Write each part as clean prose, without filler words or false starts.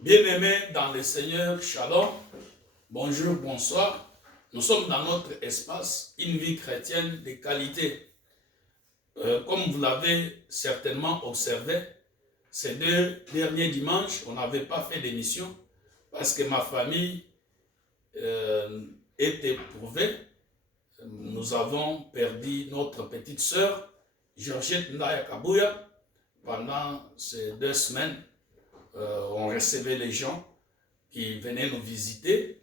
Bien-aimés dans le Seigneur, Shalom, bonjour, bonsoir. Nous sommes dans notre espace, une vie chrétienne de qualité. Comme vous l'avez certainement observé, ces 2 derniers dimanches, on n'avait pas fait d'émission parce que ma famille est éprouvée. Nous avons perdu notre petite sœur, Georgette Ndaya Kabouya, pendant ces 2 semaines. On recevait les gens qui venaient nous visiter,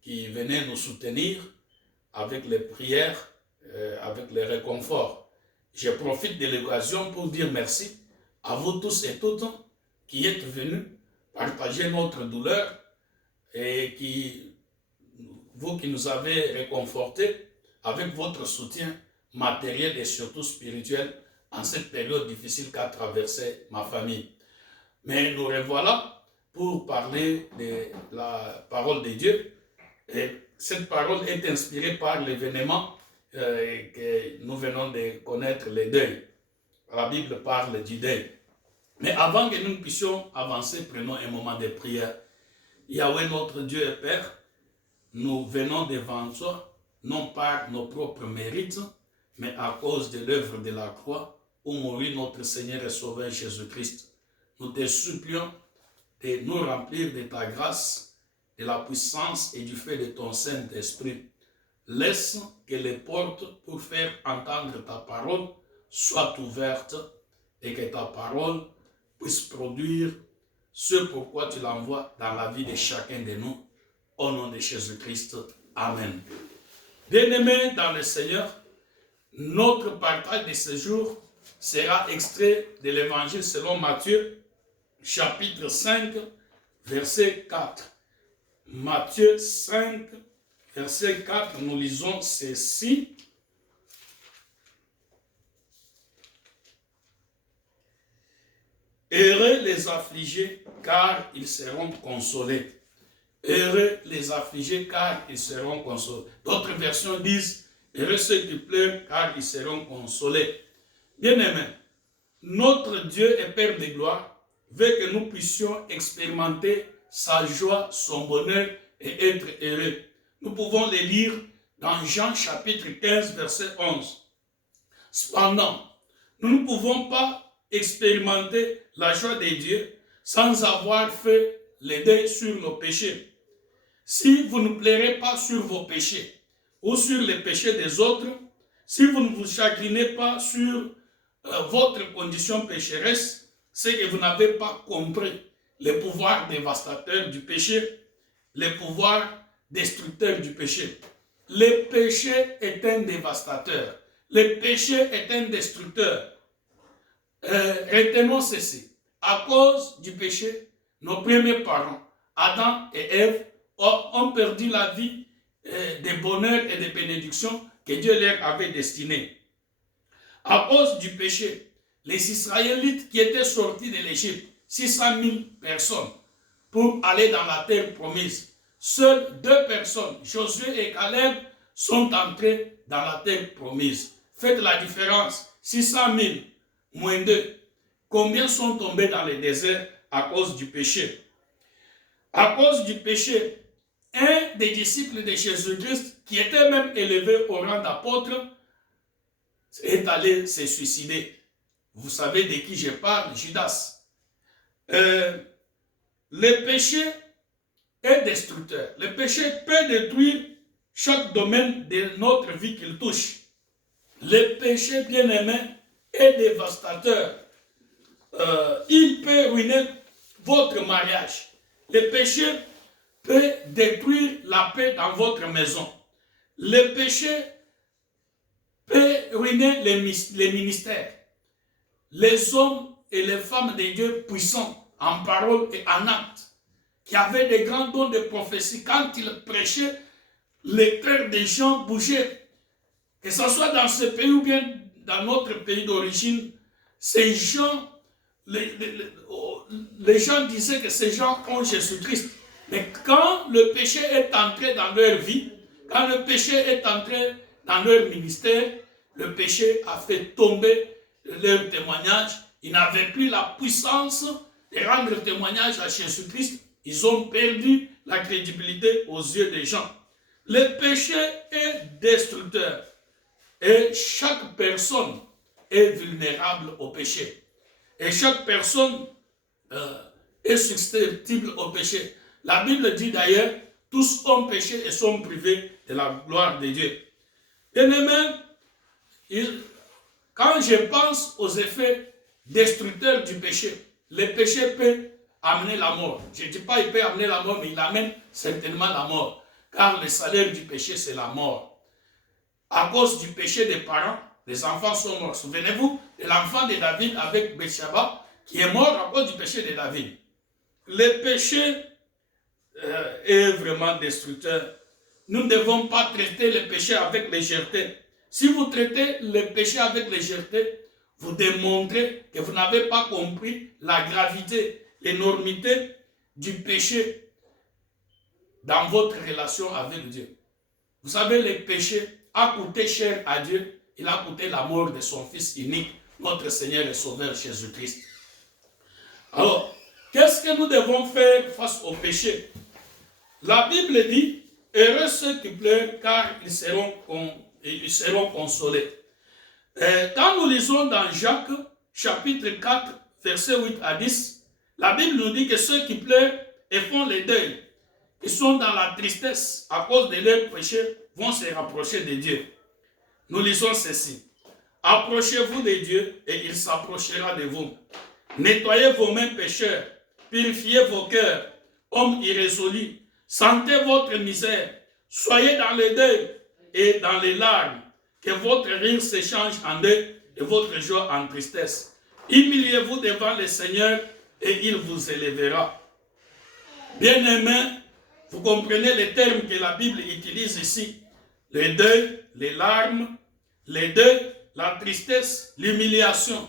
qui venaient nous soutenir avec les prières, avec les réconforts. Je profite de l'occasion pour dire merci à vous tous et toutes qui êtes venus partager notre douleur et vous qui nous avez réconfortés avec votre soutien matériel et surtout spirituel en cette période difficile qu'a traversée ma famille. Mais nous revoilà pour parler de la parole de Dieu. Et cette parole est inspirée par l'événement que nous venons de connaître, le deuil. La Bible parle du deuil. Mais avant que nous puissions avancer, prenons un moment de prière. Yahweh, notre Dieu et Père, nous venons devant toi, non par nos propres mérites, mais à cause de l'œuvre de la croix où mourit notre Seigneur et Sauveur Jésus-Christ. Nous te supplions de nous remplir de ta grâce, de la puissance et du fait de ton Saint-Esprit. Laisse que les portes pour faire entendre ta parole soient ouvertes et que ta parole puisse produire ce pourquoi tu l'envoies dans la vie de chacun de nous. Au nom de Jésus-Christ. Amen. Bien-aimés dans le Seigneur, notre partage de ce jour sera extrait de l'Évangile selon Matthieu, chapitre 5, verset 4. Matthieu 5, verset 4, nous lisons ceci. Heureux les affligés, car ils seront consolés. Heureux les affligés, car ils seront consolés. D'autres versions disent, heureux ceux qui pleurent, car ils seront consolés. Bien-aimés, notre Dieu et Père de gloire veut que nous puissions expérimenter sa joie, son bonheur et être heureux. Nous pouvons les lire dans Jean chapitre 15, verset 11. Cependant, nous ne pouvons pas expérimenter la joie de Dieu sans avoir fait le deuil sur nos péchés. Si vous ne pleurez pas sur vos péchés ou sur les péchés des autres, si vous ne vous chagrinez pas sur votre condition pécheresse, c'est que vous n'avez pas compris le pouvoir dévastateur du péché, le pouvoir destructeur du péché. Le péché est un dévastateur. Le péché est un destructeur. Retenons ceci. À cause du péché, nos premiers parents, Adam et Ève, ont perdu la vie de bonheur et de bénédiction que Dieu leur avait destinée. À cause du péché, les Israélites qui étaient sortis de l'Égypte, 600 000 personnes, pour aller dans la terre promise. Seules 2 personnes, Josué et Caleb, sont entrés dans la terre promise. Faites la différence. 600 000 moins 2. Combien sont tombés dans le désert à cause du péché? À cause du péché, un des disciples de Jésus-Christ, qui était même élevé au rang d'apôtre, est allé se suicider. Vous savez de qui je parle? Judas. Le péché est destructeur. Le péché peut détruire chaque domaine de notre vie qu'il touche. Le péché, bien-aimé, est dévastateur. Il peut ruiner votre mariage. Le péché peut détruire la paix dans votre maison. Le péché peut ruiner les ministères. Les hommes et les femmes de Dieu puissants en parole et en acte, qui avaient des grands dons de prophétie, quand ils prêchaient, les cœurs des gens bougeaient. Que ce soit dans ce pays ou bien dans notre pays d'origine, ces gens, les gens disaient que ces gens ont Jésus-Christ. Mais quand le péché est entré dans leur vie, quand le péché est entré dans leur ministère, le péché a fait tomber leur témoignage. Ils n'avaient plus la puissance de rendre témoignage à Jésus-Christ Ils ont perdu la crédibilité aux yeux des gens. Le péché est destructeur. Et chaque personne est vulnérable au péché. Et chaque personne est susceptible au péché. La Bible dit d'ailleurs, tous ont péché et sont privés de la gloire de Dieu. Bien-aimés, quand je pense aux effets destructeurs du péché, le péché peut amener la mort. Je ne dis pas qu'il peut amener la mort, mais il amène certainement la mort. Car le salaire du péché, c'est la mort. À cause du péché des parents, les enfants sont morts. Souvenez-vous de l'enfant de David avec Bathsheba, qui est mort à cause du péché de David. Le péché est vraiment destructeur. Nous ne devons pas traiter le péché avec légèreté. Si vous traitez le péché avec légèreté, vous démontrez que vous n'avez pas compris la gravité, l'énormité du péché dans votre relation avec Dieu. Vous savez, le péché a coûté cher à Dieu. Il a coûté la mort de son Fils unique, notre Seigneur et Sauveur Jésus-Christ. Alors, qu'est-ce que nous devons faire face au péché? La Bible dit, heureux ceux qui pleurent, car ils seront consolés. Quand nous lisons dans Jacques, chapitre 4, versets 8 à 10, la Bible nous dit que ceux qui pleurent et font le deuil, qui sont dans la tristesse à cause de leurs péchés, vont se rapprocher de Dieu. Nous lisons ceci. Approchez-vous de Dieu et il s'approchera de vous. Nettoyez vos mains pécheurs, purifiez vos cœurs, hommes irrésolus. Sentez votre misère, soyez dans le deuil et dans les larmes, que votre rire s'échange en deuil et votre joie en tristesse. Humiliez-vous devant le Seigneur et il vous élèvera. Bien-aimés, vous comprenez les termes que la Bible utilise ici. Le deuil, les larmes, le deuil, la tristesse, l'humiliation,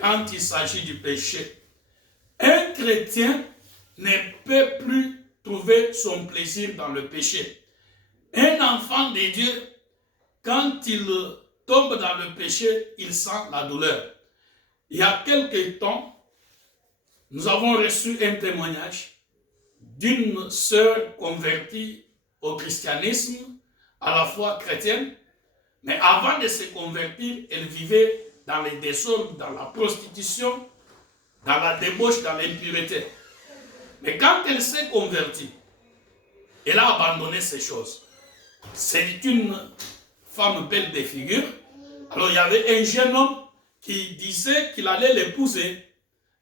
quand il s'agit du péché. Un chrétien ne peut plus trouver son plaisir dans le péché. Un enfant de Dieu, quand il tombe dans le péché, il sent la douleur. Il y a quelque temps, nous avons reçu un témoignage d'une sœur convertie au christianisme, à la foi chrétienne, mais avant de se convertir, elle vivait dans les désordres, dans la prostitution, dans la débauche, dans l'impureté. Mais quand elle s'est convertie, elle a abandonné ces choses. C'est une femme belle de figure. Alors il y avait un jeune homme qui disait qu'il allait l'épouser.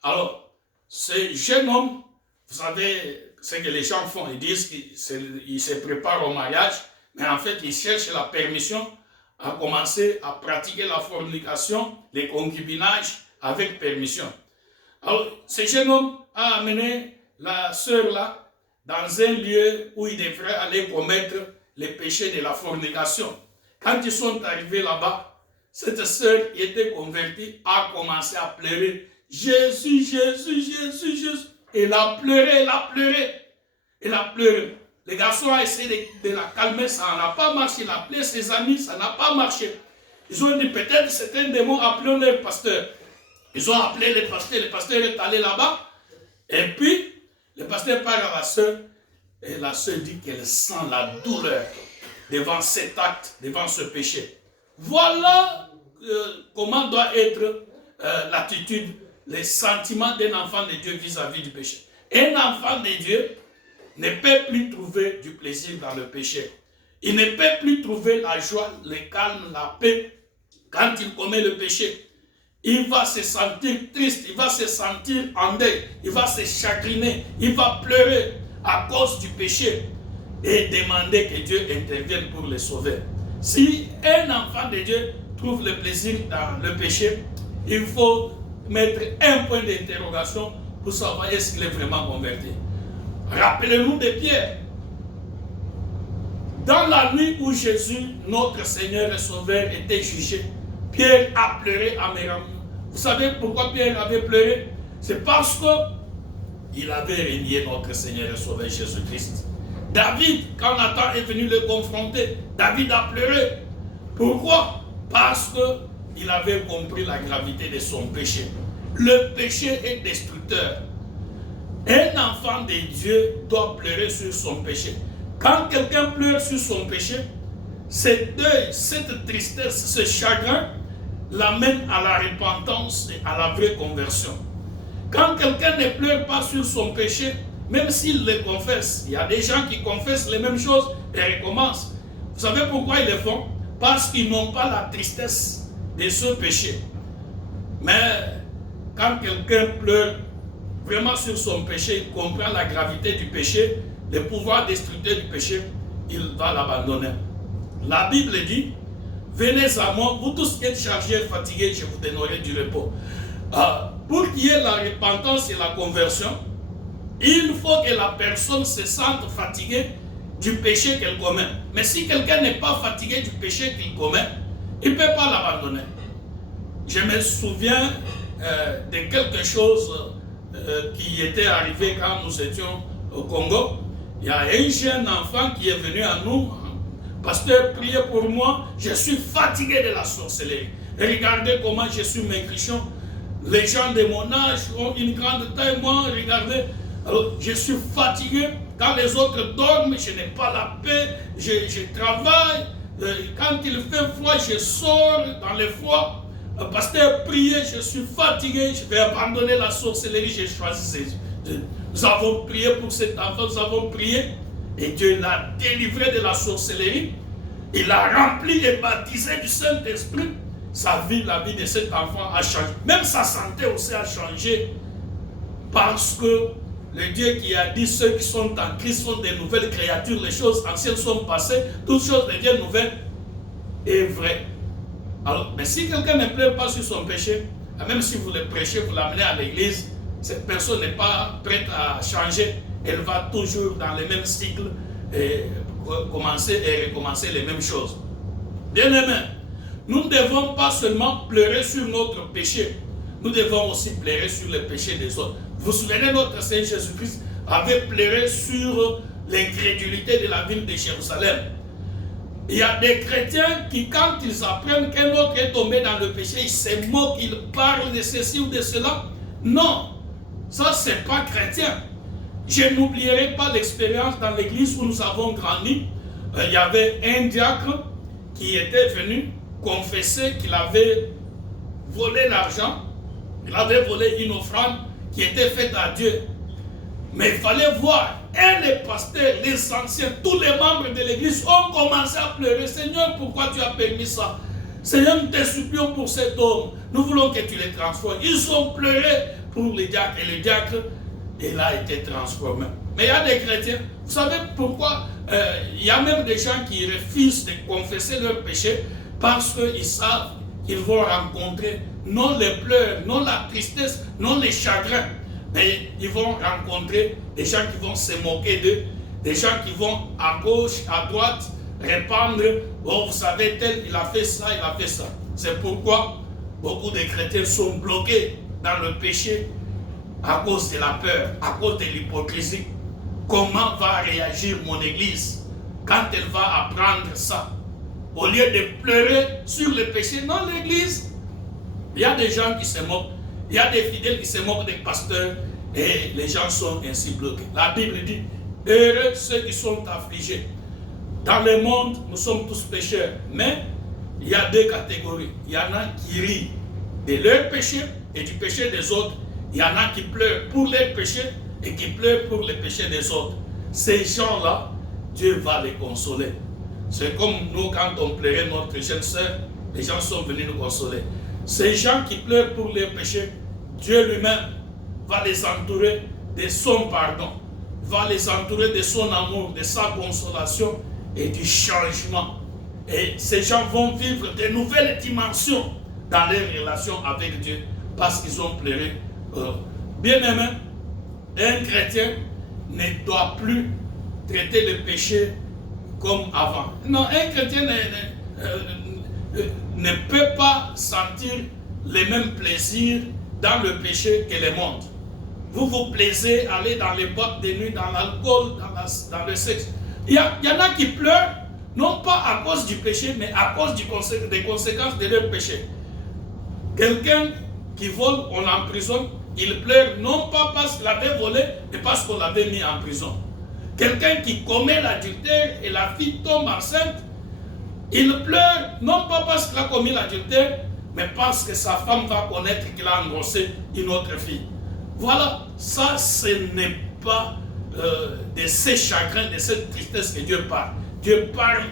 Alors, ce jeune homme, vous savez ce que les gens font, ils disent qu'ils se préparent au mariage, mais en fait ils cherchent la permission à commencer à pratiquer la fornication, les concubinages avec permission. Alors, ce jeune homme a amené la sœur là dans un lieu où il devrait aller commettre les péchés de la fornication. Quand ils sont arrivés là-bas, cette sœur qui était convertie a commencé à pleurer. Jésus, Jésus, Jésus, Jésus. Elle a pleuré, elle a pleuré. Elle a pleuré. Le garçon a essayé de la calmer, ça n'a pas marché. Il a appelé ses amis, ça n'a pas marché. Ils ont dit peut-être c'est un démon, appelons le pasteur. Ils ont appelé le pasteur est allé là-bas. Et puis, le pasteur parle à la sœur. Et la sœur dit qu'elle sent la douleur devant cet acte, devant ce péché. Voilà comment doit être l'attitude, les sentiments d'un enfant de Dieu vis-à-vis du péché. Un enfant de Dieu ne peut plus trouver du plaisir dans le péché. Il ne peut plus trouver la joie, le calme, la paix quand il commet le péché. Il va se sentir triste, il va se sentir en deuil, il va se chagriner, il va pleurer à cause du péché et demander que Dieu intervienne pour le sauver. Si un enfant de Dieu trouve le plaisir dans le péché, il faut mettre un point d'interrogation pour savoir est-ce qu'il est vraiment converti. Rappelez-nous de Pierre. Dans la nuit où Jésus, notre Seigneur et Sauveur, était jugé, Pierre a pleuré amèrement. Vous savez pourquoi Pierre avait pleuré? C'est parce qu'il avait renié notre Seigneur et Sauveur Jésus-Christ. David, quand Nathan est venu le confronter, David a pleuré. Pourquoi? Parce qu'il avait compris la gravité de son péché. Le péché est destructeur. Un enfant de Dieu doit pleurer sur son péché. Quand quelqu'un pleure sur son péché, ce deuil, cette tristesse, ce chagrin l'amène à la repentance et à la vraie conversion. Quand quelqu'un ne pleure pas sur son péché, même s'il le confesse, il y a des gens qui confessent les mêmes choses et recommencent. Vous savez pourquoi ils le font? Parce qu'ils n'ont pas la tristesse de ce péché. Mais quand quelqu'un pleure vraiment sur son péché, il comprend la gravité du péché, le pouvoir destructeur du péché, il va l'abandonner. La Bible dit, venez à moi, vous tous qui êtes chargés et fatigués, je vous donnerai du repos. Pour qu'il y ait la repentance et la conversion, il faut que la personne se sente fatiguée du péché qu'elle commet. Mais si quelqu'un n'est pas fatigué du péché qu'il commet, il ne peut pas l'abandonner. Je me souviens de quelque chose qui était arrivé quand nous étions au Congo. Il y a un jeune enfant qui est venu à nous. Pasteur, priez pour moi, je suis fatigué de la sorcellerie. Regardez comment je suis maigrichon. Les gens de mon âge ont une grande taille, moi, regardez. Alors, je suis fatigué. Quand les autres dorment, je n'ai pas la paix. Je travaille. Quand il fait froid, je sors dans le froid. Pasteur, priez, je suis fatigué. Je vais abandonner la sorcellerie. J'ai choisi. Nous avons prié pour cet enfant. Nous avons prié. Et Dieu l'a délivré de la sorcellerie. Il l'a rempli et baptisé du Saint-Esprit. Sa vie, la vie de cet enfant a changé. Même sa santé aussi a changé. Parce que le Dieu qui a dit ceux qui sont en Christ sont des nouvelles créatures. Les choses anciennes sont passées. Toutes choses deviennent nouvelles. Et vrai. Alors, mais si quelqu'un ne pleure pas sur son péché, même si vous le prêchez, vous l'amenez à l'église, cette personne n'est pas prête à changer. Elle va toujours dans les mêmes cycles et commencer et recommencer les mêmes choses. Bien-aimés, nous ne devons pas seulement pleurer sur notre péché, nous devons aussi pleurer sur les péchés des autres. Vous vous souvenez, notre Seigneur Jésus-Christ avait pleuré sur l'incrédulité de la ville de Jérusalem. Il y a des chrétiens qui, quand ils apprennent qu'un autre est tombé dans le péché, ils se moquent, ils parlent de ceci ou de cela. Non, ça c'est pas chrétien. Je n'oublierai pas l'expérience dans l'église où nous avons grandi. Il y avait un diacre qui était venu confesser qu'il avait volé l'argent. Il avait volé une offrande qui était faite à Dieu. Mais il fallait voir, et les pasteurs, les anciens, tous les membres de l'église ont commencé à pleurer. Seigneur, pourquoi tu as permis ça? Seigneur, nous te supplions pour cet homme. Nous voulons que tu les transformes. Ils ont pleuré pour les diacres et les diacres. Et là, a été transformé. Mais il y a des chrétiens, vous savez pourquoi il y a même des gens qui refusent de confesser leurs péchés parce qu'ils savent qu'ils vont rencontrer non les pleurs, non la tristesse, non les chagrins, mais ils vont rencontrer des gens qui vont se moquer d'eux, des gens qui vont à gauche, à droite, répandre, oh vous savez, tel, il a fait ça, il a fait ça. C'est pourquoi beaucoup de chrétiens sont bloqués dans le péché à cause de la peur, à cause de l'hypocrisie. Comment va réagir mon église quand elle va apprendre ça? Au lieu de pleurer sur le péché, non, l'église, il y a des gens qui se moquent, il y a des fidèles qui se moquent des pasteurs et les gens sont ainsi bloqués. La Bible dit, heureux ceux qui sont affligés. Dans le monde, nous sommes tous pécheurs, mais il y a deux catégories. Il y en a qui rient de leur péché et du péché des autres. Il y en a qui pleurent pour leurs péchés et qui pleurent pour les péchés des autres. Ces gens-là, Dieu va les consoler. C'est comme nous, quand on pleurait notre jeune sœur, les gens sont venus nous consoler. Ces gens qui pleurent pour leurs péchés, Dieu lui-même va les entourer de son pardon, va les entourer de son amour, de sa consolation et du changement. Et ces gens vont vivre de nouvelles dimensions dans leur relation avec Dieu parce qu'ils ont pleuré. Bien-aimé, un chrétien ne doit plus traiter le péché comme avant. Non, un chrétien ne peut pas sentir les mêmes plaisirs dans le péché que le monde. Vous vous plaisez à aller dans les boîtes de nuit, dans l'alcool, dans le sexe. Il y en a qui pleurent, non pas à cause du péché, mais à cause des conséquences de leur péché. Quelqu'un qui vole, on l'emprisonne. il pleure non pas parce qu'il avait volé, mais parce qu'on l'avait mis en prison. Quelqu'un qui commet l'adultère et la fille tombe enceinte, il pleure non pas parce qu'il a commis l'adultère, mais parce que sa femme va connaître qu'il a engrossé une autre fille. Voilà, ça ce n'est pas de ces chagrins, de cette tristesse que Dieu parle. Dieu parle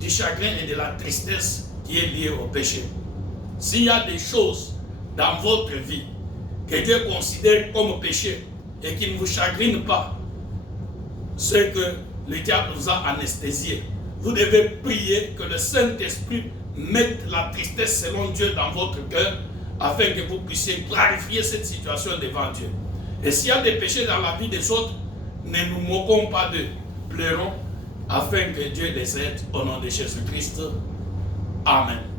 du chagrin et de la tristesse qui est liée au péché. S'il y a des choses dans votre vie que Dieu considère comme péché et qui ne vous chagrinent pas, c'est que le diable vous a anesthésié. Vous devez prier que le Saint-Esprit mette la tristesse selon Dieu dans votre cœur afin que vous puissiez clarifier cette situation devant Dieu. Et s'il y a des péchés dans la vie des autres, ne nous moquons pas d'eux. Pleurons afin que Dieu les aide au nom de Jésus-Christ. Amen.